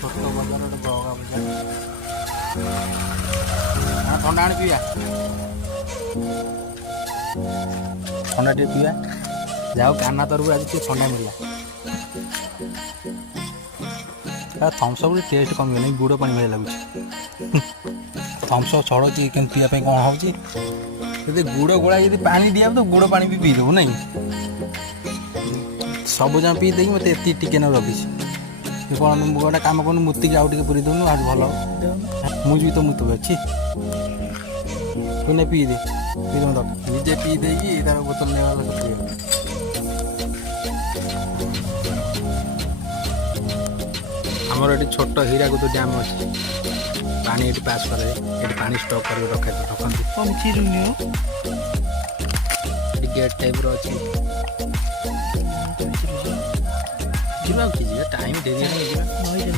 छोट बजार गोटे गगा बजार ठंडा आने पीवा ठंडा टे पीवा जाओ काना तरफ आज टे ठंडा मिलला थम्सअप टेस्ट कमी गुड़ पानी भाई लगुच थम्सअप छड़ कि पीवा कौन हो गुड़ गोला यदि पानी दिया तो गुड़ पानी भी पीदेबू नहीं सब जन पी देगी मत टिके ना रखी कौन गोटे कम कर मुतिक आउ टे पूरी देनु आज भल मुझे तो मुत अच्छी तुने पी दे निजे पी देगी तार बोतल ने आमर ये छोट हीराकुद डैम अच्छी पानी ये पास करे ये पानी स्टॉक कर रखते गेट टाइप अच्छी टाइम डेरी